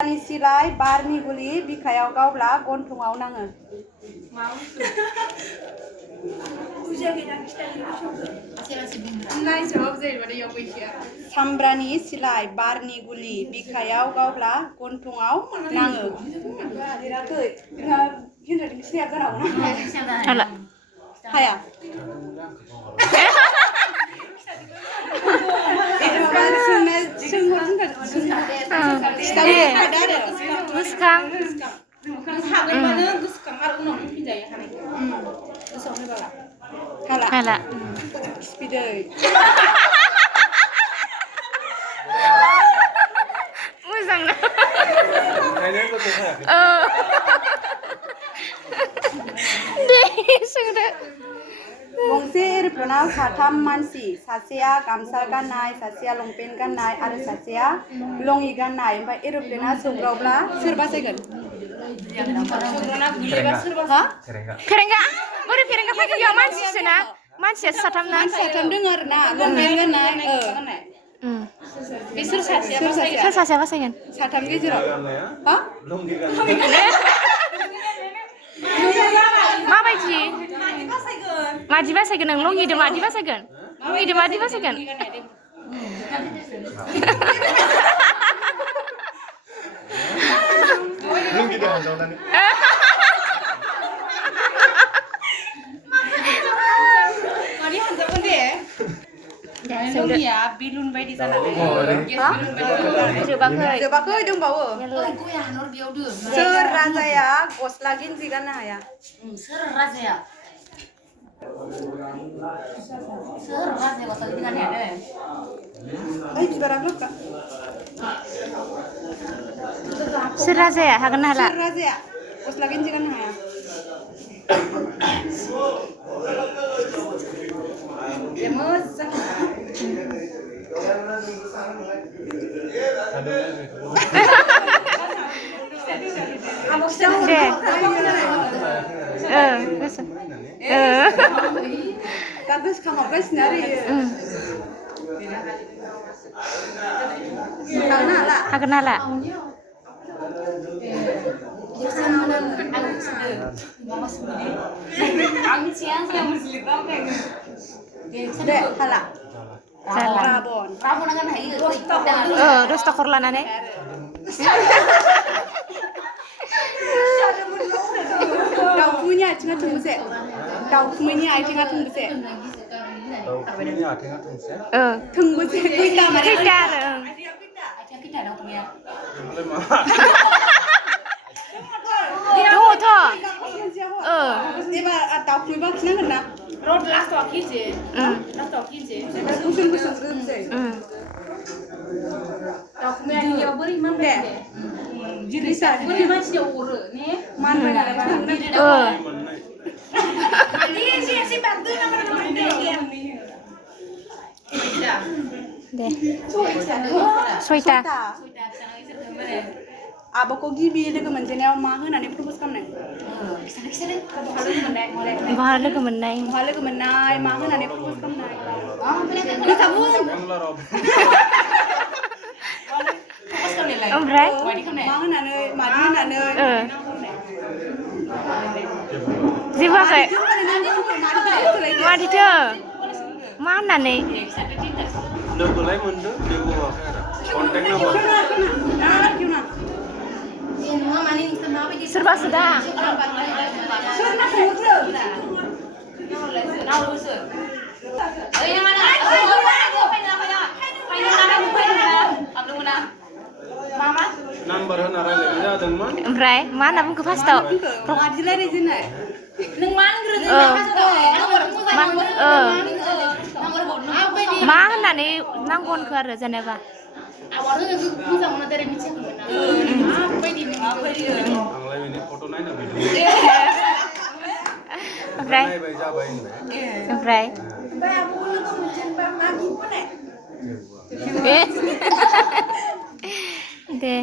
Ni silai barni guli bikhayaw gawbla गन्थंआव नाङो सामब्रानि सिलाइ बारनि गुलि बिखायाव गावब्ला गन्थंआव नाङो हाया हाला मोजां ना दे सोंदो गंसे एर'प्लेनाव साथाम मानसि सासेया गामसा गाननाय सासेया लंपेन्ट गाननाय आरो सासेया लङि गाननाय ओमफ्राय एर'प्लेना सौग्रावब्ला सोर बासायगोन फेरेंगा बोरै फेरेंगा फैगोन बेयाव मानसिसोना मानसिया साथाम दङ आरोना लंपेन्ट गाननाय बिसोर सासेया बासायगोन साथाम गेजेराव माबायदि मादि बासायगोन नों लंगिदो मादि बासायगोन लंगिदो मादि बासायगोन लंगिदो हाजावनानै मादि हाजावगोन दे लंगिया बिलुन बायदि जानानै जोबाखै दंबावो सोर राजाया गस्ला गिन्जि गाननो हाया सोर राजाया गस्ला गिन्जि गाननो हाया सोर राजाया हागोन ना हाला सोर राजाया गस्ला गिन्जि गाननो हाया हागोन हाला दसथा खर लानानै दाउखुमैनि आथिङा थोंबेसे दाउखुमैनि आथिङा थोंबेसे थोंबेसे खैथा आरो एबार दाउखुमैबा खिनांगोन ना रड लास्टआव खिजे कुइसन ग्रोनोसै दाउखुमैया नियाव बोरै मानबाय गिरिसा बोरै मानसिया अरो ने मानबाय दे सयथा आब'खौ गिबि लोगो मोनजेननायाव मा होनानै प्रप'ज खालामनाय बहा लोगो मोननाय मा होनानै प्रप'ज खालामनाय ओमफ्राय मा होनानै मादि होनानै जेबो मादिथो मा होननानै लोगोलाय मोनदों लोगो होआखै आरो कन्टेक्ट नाम्बार सोरबासो दा नाम्बार होना रायलायनाय जादोंमोन ओमफ्राय मा होनना बुंखो फार्स्टआव मादि रायलायजेननाय नों मा मा होननानै नांगौ होनखो आरो जेनेबा मोजां मोना डाइरेक्ट मिथियाखैमोन ओमफ्राय दे